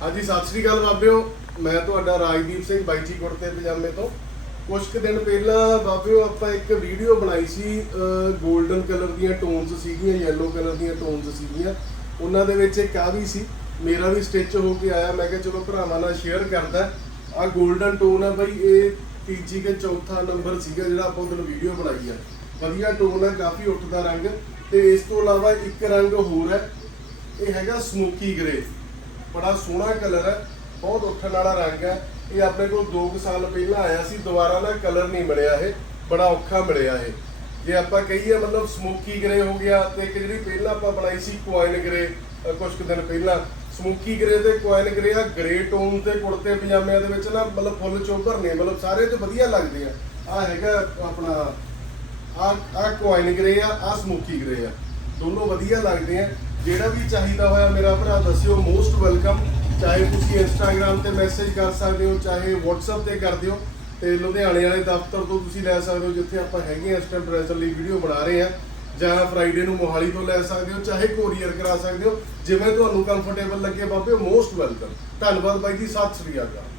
ਹਾਂਜੀ, ਸਤਿ ਸ੍ਰੀ ਅਕਾਲ ਬਾਬਿਓ। ਮੈਂ ਤੁਹਾਡਾ ਰਾਜਦੀਪ ਸਿੰਘ ਬਾਈਜੀ ਕੁੜਤੇ ਪਜਾਮੇ ਤੋਂ। ਕੁਝ ਕੁ ਦਿਨ ਪਹਿਲਾਂ ਬਾਬਿਓ ਆਪਾਂ ਇੱਕ ਵੀਡੀਓ ਬਣਾਈ ਸੀ 골ਡਨ ਕਲਰ ਦੀਆਂ ਟੋਨਸ ਸੀਗੀਆਂ ਯੈਲੋ ਕਲਰ ਦੀਆਂ ਟੋਨਸ ਸੀਗੀਆਂ। ਉਹਨਾਂ ਦੇ ਵਿੱਚ ਇੱਕ ਆ ਵੀ ਸੀ, ਮੇਰਾ ਵੀ ਸਟਿਚ ਹੋ ਕੇ ਆਇਆ। ਮੈਂ ਕਿਹਾ ਚਲੋ ਭਰਾਵਾਂ ਨਾਲ ਸ਼ੇਅਰ ਕਰਦਾ। ਆ 골ਡਨ ਟੋਨ ਆ ਬਈ, ਇਹ ਤੀਜੀ ਕੇ ਚੌਥਾ ਨੰਬਰ ਸੀਗਾ ਜਿਹੜਾ ਆਪਾਂ ਉਹਦੋਂ ਵੀਡੀਓ ਬਣਾਈ ਆ। ਵਧੀਆ ਟੋਨ ਹੈ ਕਾਫੀ ਉੱਠਦਾ ਰੰਗ। ਤੇ ਇਸ ਤੋਂ ਇਲਾਵਾ ਇੱਕ ਰੰਗ ਹੋਰ ਹੈ ਇਹ ਹੈਗਾ ਸਮੋਕੀ ਗ੍ਰੇ ਬੜਾ ਸੋਹਣਾ ਕਲਰ ਹੈ, ਬਹੁਤ ਉੱਠਣ ਵਾਲਾ ਰੰਗ ਹੈ। ਇਹ ਆਪਣੇ ਕੋਲ 2 ਸਾਲ ਪਹਿਲਾਂ ਆਇਆ ਸੀ, ਦੁਬਾਰਾ ਨਾ ਕਲਰ ਨਹੀਂ ਮਿਲਿਆ ਇਹ, ਬੜਾ ਔਖਾ ਮਿਲਿਆ ਇਹ। ਜੇ ਆਪਾਂ ਕਹੀਏ ਮਤਲਬ ਸਮੋਕੀ ਗ੍ਰੇ ਹੋ ਗਿਆ ਤੇ ਇੱਕ ਜਿਹੜੀ ਪਹਿਲਾਂ ਆਪਾਂ ਬਣਾਈ ਸੀ ਕੁਆਇਨ ਗ੍ਰੇ ਕੁਝ ਕੁ ਦਿਨ ਪਹਿਲਾਂ, ਸਮੋਕੀ ਗ੍ਰੇ ਤੇ ਕੁਆਇਨ ਗ੍ਰੇ ਆ ਗ੍ਰੇ ਟੋਨ ਤੇ ਕੁੜਤੇ ਪਜਾਮਿਆਂ ਦੇ ਵਿੱਚ ਨਾ ਮਤਲਬ ਫੁੱਲ ਚੋਭਰ ਨੇ, ਮਤਲਬ ਸਾਰੇ ਤੇ ਵਧੀਆ ਲੱਗਦੇ ਆ। ਆ ਹੈਗਾ ਆਪਣਾ ਆ ਆ ਕੁਆਇਨ ਗ੍ਰੇ ਆ ਆ ਸਮੋਕੀ ਗ੍ਰੇ ਆ। ਦੋਨੋਂ ਵਧੀਆ ਲੱਗਦੇ ਆ। ਜਿਹੜਾ ਵੀ ਚਾਹੀਦਾ ਹੋਇਆ ਮੇਰਾ ਭਰਾ ਦੱਸਿਓ ਮੋਸਟ ਵੈਲਕਮ ਚਾਹੇ ਤੁਸੀਂ ਇੰਸਟਾਗ੍ਰam ਤੇ ਮੈਸੇਜ ਕਰ ਸਕਦੇ ਹੋ, ਚਾਹੇ WhatsApp ਤੇ ਕਰ ਦਿਓ। ਤੇ ਲੁਧਿਆਣੇ ਵਾਲੇ ਦਫ਼ਤਰ ਤੋਂ ਤੁਸੀਂ ਲੈ ਸਕਦੇ ਹੋ, ਜਿੱਥੇ ਆਪਾਂ ਹੈਗੇ ਆ ਇਸ ਟਾਈਮ ਪ੍ਰੈਜ਼ੈਂਟ ਲਈ ਵੀਡੀਓ ਬਣਾ ਰਹੇ ਆ ਜਾਂ ਫਰਾਈਡੇ ਨੂੰ ਮੋਹਾਲੀ ਤੋਂ ਲੈ ਸਕਦੇ ਹੋ, ਚਾਹੇ ਕੋਰੀਅਰ ਕਰਾ ਸਕਦੇ ਹੋ। ਜਿਵੇਂ ਤੁਹਾਨੂੰ ਕੰਫਰਟੇਬਲ ਲੱਗੇ ਬਾਬੇ ਮੋਸਟ ਵੈਲਕਮ ਧੰਨਵਾਦ ਬਾਈ ਜੀ, ਸਤਿ ਸ੍ਰੀ ਅਕਾਲ।